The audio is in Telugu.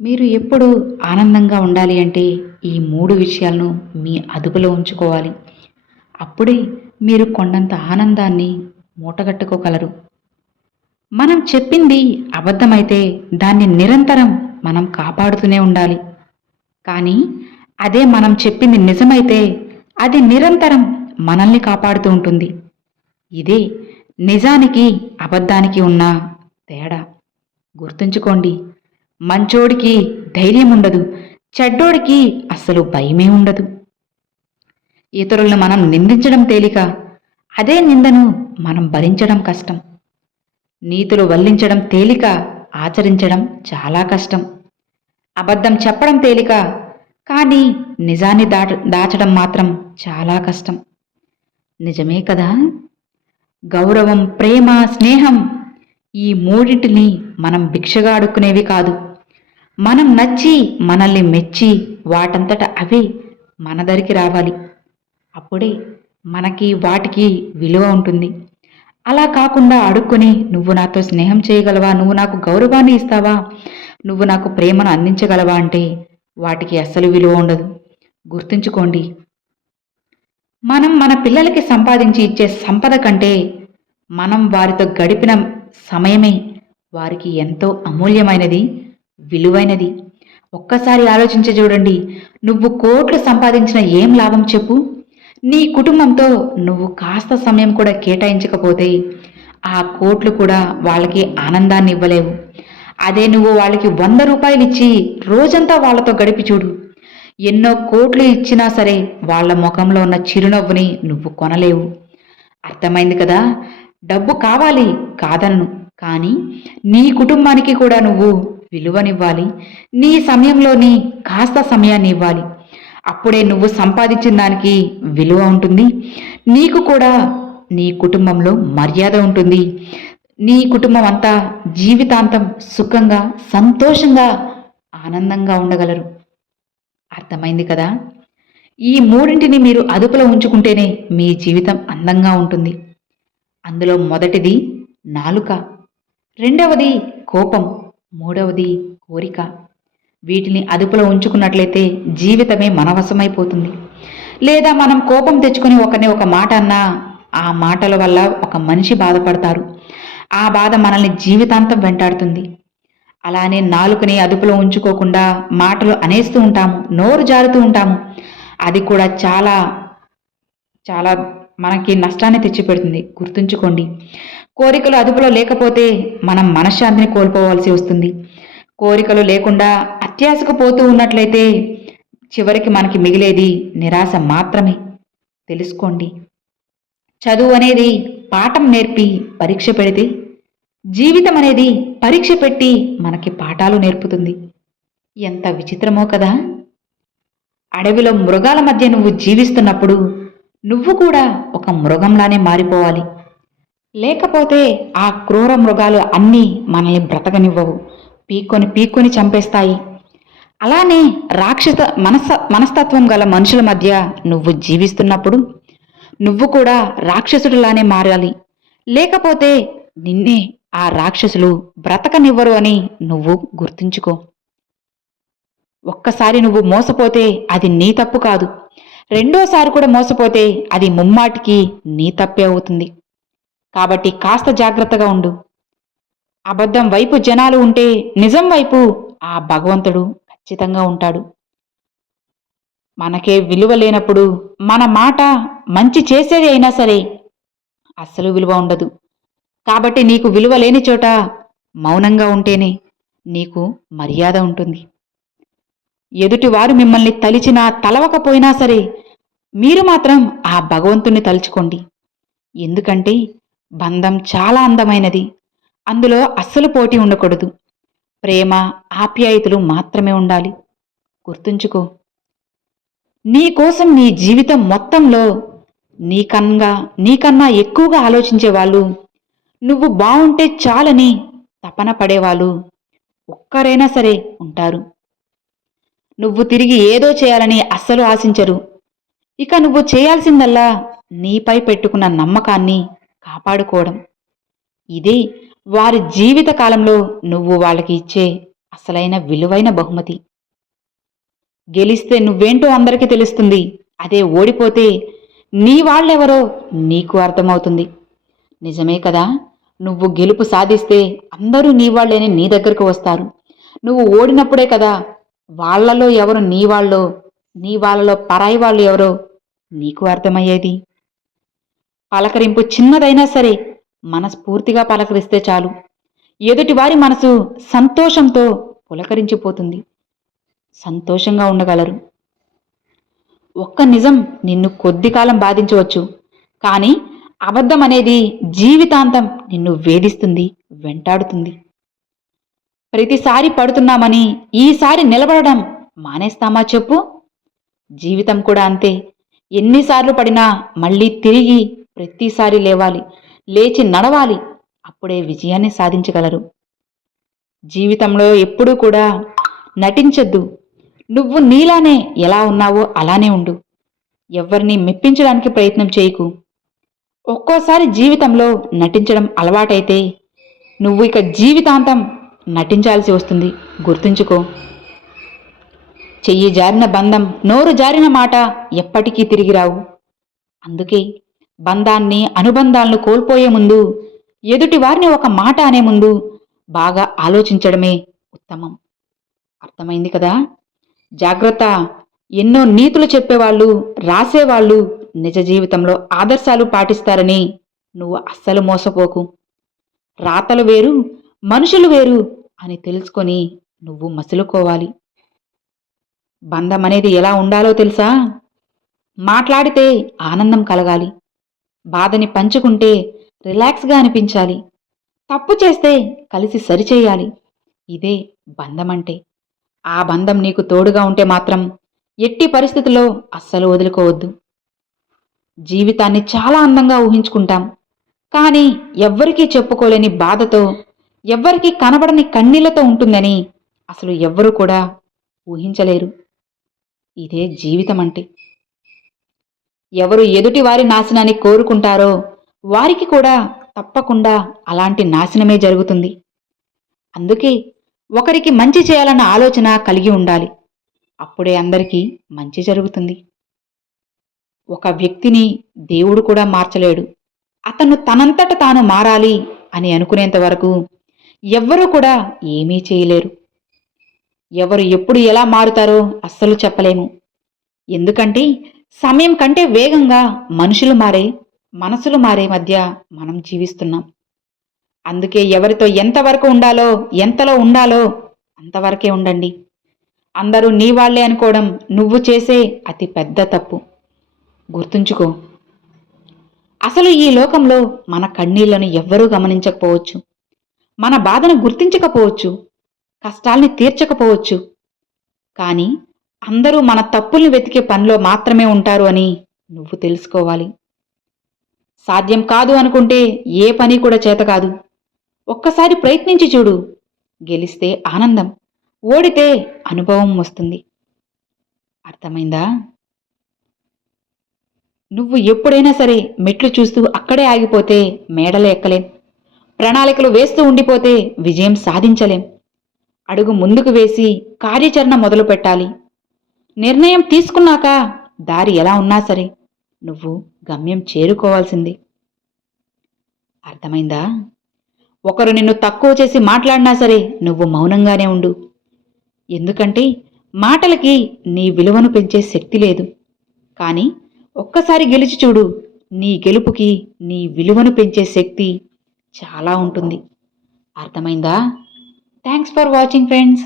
మీరు ఎప్పుడు ఆనందంగా ఉండాలి అంటే ఈ 3 విషయాలను మీ అదుపులో ఉంచుకోవాలి. అప్పుడే మీరు కొండంత ఆనందాన్ని మూటగట్టుకోగలరు. మనం చెప్పింది అబద్ధమైతే దాన్ని నిరంతరం మనం కాపాడుతూనే ఉండాలి. కానీ అదే మనం చెప్పింది నిజమైతే అది నిరంతరం మనల్ని కాపాడుతూ ఉంటుంది. ఇదే నిజానికి, అబద్ధానికి ఉన్న తేడా. గుర్తుంచుకోండి. మంచోడికి ధైర్యం ఉండదు. చెడ్డోడికి అస్సలు భయమే ఉండదు. ఇతరులను మనం నిందించడం తేలిక, అదే నిందను మనం భరించడం కష్టం. నీతులు వల్లించడం తేలిక, ఆచరించడం చాలా కష్టం. అబద్ధం చెప్పడం తేలిక, కానీ నిజాన్ని దాచడం మాత్రం చాలా కష్టం. నిజమే కదా? గౌరవం, ప్రేమ, స్నేహం ఈ మూడింటిని మనం భిక్షగా అడుక్కునేవి కాదు. మనం నచ్చి, మనల్ని మెచ్చి వాటంతట అవే మన దరికి రావాలి. అప్పుడే మనకి వాటికి విలువ ఉంటుంది. అలా కాకుండా అడుక్కొని నువ్వు నాతో స్నేహం చేయగలవా, నువ్వు నాకు గౌరవాన్ని ఇస్తావా, నువ్వు నాకు ప్రేమను అందించగలవా అంటే వాటికి అస్సలు విలువ ఉండదు. గుర్తుంచుకోండి. మనం మన పిల్లలకి సంపాదించి ఇచ్చే సంపద కంటే మనం వారితో గడిపిన సమయమే వారికి ఎంతో అమూల్యమైనది, విలువైనది. ఒక్కసారి ఆలోచించి చూడండి. నువ్వు కోట్లు సంపాదించిన ఏం లాభం చెప్పు? నీ కుటుంబంతో నువ్వు కాస్త సమయం కూడా కేటాయించకపోతే ఆ కోట్లు కూడా వాళ్ళకి ఆనందాన్ని ఇవ్వలేవు. అదే నువ్వు వాళ్ళకి 100 రూపాయలు ఇచ్చి రోజంతా వాళ్ళతో గడిపి చూడు. ఎన్నో కోట్లు ఇచ్చినా సరే వాళ్ళ ముఖంలో ఉన్న చిరునవ్వుని నువ్వు కొనలేవు. అర్థమైంది కదా? డబ్బు కావాలి, కాదన్ను. కానీ నీ కుటుంబానికి కూడా నువ్వు విలువనివ్వాలి. నీ సమయంలోని కాస్త సమయాన్ని ఇవ్వాలి. అప్పుడే నువ్వు సంపాదించిన దానికి విలువ ఉంటుంది. నీకు కూడా నీ కుటుంబంలో మర్యాద ఉంటుంది. నీ కుటుంబం అంతా జీవితాంతం సుఖంగా, సంతోషంగా, ఆనందంగా ఉండగలరు. అర్థమైంది కదా? ఈ మూడింటిని మీరు అదుపులో ఉంచుకుంటేనే మీ జీవితం అందంగా ఉంటుంది. అందులో మొదటిది నాలుక, రెండవది కోపం, మూడవది కోరిక. వీటిని అదుపులో ఉంచుకున్నట్లయితే జీవితమే మనవశమైపోతుంది. లేదా మనం కోపం తెచ్చుకొని ఒకరిని ఒక మాట అన్నా ఆ మాటల వల్ల ఒక మనిషి బాధపడతారు. ఆ బాధ మనల్ని జీవితాంతం వెంటాడుతుంది. అలానే నాలుకని అదుపులో ఉంచుకోకుండా మాటలు అనేస్తూ ఉంటాము, నోరు జారుతూ ఉంటాము. అది కూడా చాలా చాలా మనకి నష్టాన్ని తెచ్చిపెడుతుంది. గుర్తుంచుకోండి. కోరికలు అదుపులో లేకపోతే మనం మనశ్శాంతిని కోల్పోవాల్సి వస్తుంది. కోరికలు లేకుండా అత్యాశకు పోతూ ఉన్నట్లయితే చివరికి మనకి మిగిలేది నిరాశ మాత్రమే. తెలుసుకోండి. చదువు అనేది పాఠం నేర్పి పరీక్ష పెడితే, జీవితం అనేది పరీక్ష పెట్టి మనకి పాఠాలు నేర్పుతుంది. ఎంత విచిత్రమో కదా? అడవిలో మృగాల మధ్య నువ్వు జీవిస్తున్నప్పుడు నువ్వు కూడా ఒక మృగంలానే మారిపోవాలి. లేకపోతే ఆ క్రూర మృగాలు అన్నీ మనల్ని బ్రతకనివ్వవు. పీక్కొని చంపేస్తాయి. అలానే రాక్షస మనస్తత్వం గల మనుషుల మధ్య నువ్వు జీవిస్తున్నప్పుడు నువ్వు కూడా రాక్షసుడిలానే మారాలి. లేకపోతే నిన్నే ఆ రాక్షసులు బ్రతకనివ్వరు అని నువ్వు గుర్తుంచుకో. ఒక్కసారి నువ్వు మోసపోతే అది నీ తప్పు కాదు. రెండోసారి కూడా మోసపోతే అది ముమ్మాటికి నీ తప్పే అవుతుంది. కాబట్టి కాస్త జాగ్రత్తగా ఉండు. అబద్ధం వైపు జనాలు ఉంటే నిజం వైపు ఆ భగవంతుడు ఖచ్చితంగా ఉంటాడు. మనకే విలువ లేనప్పుడు మన మాట మంచి చేసేది అయినా సరే అస్సలు విలువ ఉండదు. కాబట్టి నీకు విలువ లేని చోట మౌనంగా ఉంటేనే నీకు మర్యాద ఉంటుంది. ఎదుటివారు మిమ్మల్ని తలిచినా తలవకపోయినా సరే మీరు మాత్రం ఆ భగవంతుణ్ణి తలుచుకోండి. ఎందుకంటే బంధం చాలా అందమైనది. అందులో అస్సలు పోటీ ఉండకూడదు. ప్రేమ, ఆప్యాయతలు మాత్రమే ఉండాలి. గుర్తుంచుకో. నీకోసం నీ జీవితం మొత్తంలో నీకన్నా ఎక్కువగా ఆలోచించే వాళ్ళు, నువ్వు బావుంటే చాలని తపన పడేవాళ్ళు ఒక్కరైనా సరే ఉంటారు. నువ్వు తిరిగి ఏదో చేయాలని అస్సలు ఆశించరు. ఇక నువ్వు చేయాల్సిందల్లా నీపై పెట్టుకున్న నమ్మకాన్ని కాపాడుకోవడం. ఇదే వారి జీవిత కాలంలో నువ్వు వాళ్ళకి ఇచ్చే అసలైన విలువైన బహుమతి. గెలిస్తే నువ్వేంటో అందరికీ తెలుస్తుంది. అదే ఓడిపోతే నీ వాళ్ళెవరో నీకు అర్థమవుతుంది. నిజమే కదా. నువ్వు గెలుపు సాధిస్తే అందరూ నీ వాళ్ళేని నీ దగ్గరకు వస్తారు. నువ్వు ఓడినప్పుడే కదా వాళ్ళలో ఎవరు నీ వాళ్ళో, నీ వాళ్ళలో పరాయి వాళ్ళు ఎవరో నీకు అర్థమయ్యేది. పలకరింపు చిన్నదైనా సరే మనస్ఫూర్తిగా పలకరిస్తే చాలు, ఎదుటివారి మనసు సంతోషంతో పులకరించిపోతుంది. సంతోషంగా ఉండగలరు. ఒక్క నిజం నిన్ను కొద్ది కాలం బాధించవచ్చు, కానీ అబద్ధం అనేది జీవితాంతం నిన్ను వేధిస్తుంది, వెంటాడుతుంది. ప్రతిసారి పడుతున్నామని ఈసారి నిలబడడం మానేస్తామా చెప్పు? జీవితం కూడా అంతే. ఎన్నిసార్లు పడినా మళ్ళీ తిరిగి ప్రతిసారి లేవాలి, లేచి నడవాలి. అప్పుడే విజయాన్ని సాధించగలరు. జీవితంలో ఎప్పుడూ కూడా నటించొద్దు. నువ్వు నీలానే ఎలా ఉన్నావో అలానే ఉండు. ఎవ్వరిని మెప్పించడానికి ప్రయత్నం చేయకు. ఒక్కోసారి జీవితంలో నటించడం అలవాటైతే నువ్వు ఇక జీవితాంతం నటించాల్సి వస్తుంది. గుర్తుంచుకో. చెయ్యి జారిన బంధం, నోరు జారిన మాట ఎప్పటికీ తిరిగి రావు. అందుకే బంధాన్ని, అనుబంధాలను కోల్పోయే ముందు, ఎదుటి వారిని ఒక మాట అనే ముందు బాగా ఆలోచించడమే ఉత్తమం. అర్థమైంది కదా. జాగ్రత్త. ఎన్నో నీతులు చెప్పేవాళ్ళు, రాసేవాళ్ళు నిజ జీవితంలో ఆదర్శాలు పాటిస్తారని నువ్వు అస్సలు మోసపోకు. రాతలు వేరు, మనుషులు వేరు అని తెలుసుకొని నువ్వు మసులుకోవాలి. బంధం అనేది ఎలా ఉండాలో తెలుసా? మాట్లాడితే ఆనందం కలగాలి, బాధని పంచుకుంటే రిలాక్స్గా అనిపించాలి, తప్పు చేస్తే కలిసి సరిచేయాలి. ఇదే బంధం అంటే. ఆ బంధం నీకు తోడుగా ఉంటే మాత్రం ఎట్టి పరిస్థితుల్లో అస్సలు వదులుకోవద్దు. జీవితాన్ని చాలా అందంగా ఊహించుకుంటాం, కానీ ఎవ్వరికీ చెప్పుకోలేని బాధతో, ఎవ్వరికీ కనబడని కన్నీళ్లతో ఉంటుందని అసలు ఎవ్వరూ కూడా ఊహించలేరు. ఇదే జీవితం అంటే. ఎవరు ఎదుటి వారి నాశనాన్ని కోరుకుంటారో వారికి కూడా తప్పకుండా అలాంటి నాశనమే జరుగుతుంది. అందుకే ఒకరికి మంచి చేయాలన్న ఆలోచన కలిగి ఉండాలి. అప్పుడే అందరికీ మంచి జరుగుతుంది. ఒక వ్యక్తిని దేవుడు కూడా మార్చలేడు. అతను తనంతట తాను మారాలి అని అనుకునేంత వరకు ఎవ్వరూ కూడా ఏమీ చేయలేరు. ఎవరు ఎప్పుడు ఎలా మారుతారో అస్సలు చెప్పలేము. ఎందుకంటే సమయం కంటే వేగంగా మనుషులు మారే, మనసులు మారే మధ్య మనం జీవిస్తున్నాం. అందుకే ఎవరితో ఎంతవరకు ఉండాలో, ఎంతలో ఉండాలో అంతవరకే ఉండండి. అందరూ నీ వాళ్లే అనుకోవడం నువ్వు చేసే అతి పెద్ద తప్పు. గుర్తుంచుకో. అసలు ఈ లోకంలో మన కన్నీళ్లను ఎవ్వరూ గమనించకపోవచ్చు, మన బాధను గుర్తించకపోవచ్చు, కష్టాల్ని తీర్చకపోవచ్చు. కానీ అందరూ మన తప్పుల్ని వెతికే పనిలో మాత్రమే ఉంటారు అని నువ్వు తెలుసుకోవాలి. సాధ్యం కాదు అనుకుంటే ఏ పని కూడా చేత కాదు. ఒక్కసారి ప్రయత్నించి చూడు. గెలిస్తే ఆనందం, ఓడితే అనుభవం వస్తుంది. అర్థమైందా? నువ్వు ఎప్పుడైనా సరే మెట్లు చూస్తూ అక్కడే ఆగిపోతే మేడలు ఎక్కలేం. ప్రణాళికలు వేస్తూ ఉండిపోతే విజయం సాధించలేం. అడుగు ముందుకు వేసి కార్యాచరణ మొదలు పెట్టాలి. నిర్ణయం తీసుకున్నాక దారి ఎలా ఉన్నా సరే నువ్వు గమ్యం చేరుకోవాల్సిందే. అర్థమైందా? ఒకరు నిన్ను తక్కువ చేసి మాట్లాడినా సరే నువ్వు మౌనంగానే ఉండు. ఎందుకంటే మాటలకి నీ విలువను పెంచే శక్తి లేదు. కానీ ఒక్కసారి గెలిచి చూడు, నీ గెలుపుకి నీ విలువను పెంచే శక్తి చాలా ఉంటుంది. అర్థమైందా? Thanks for watching friends.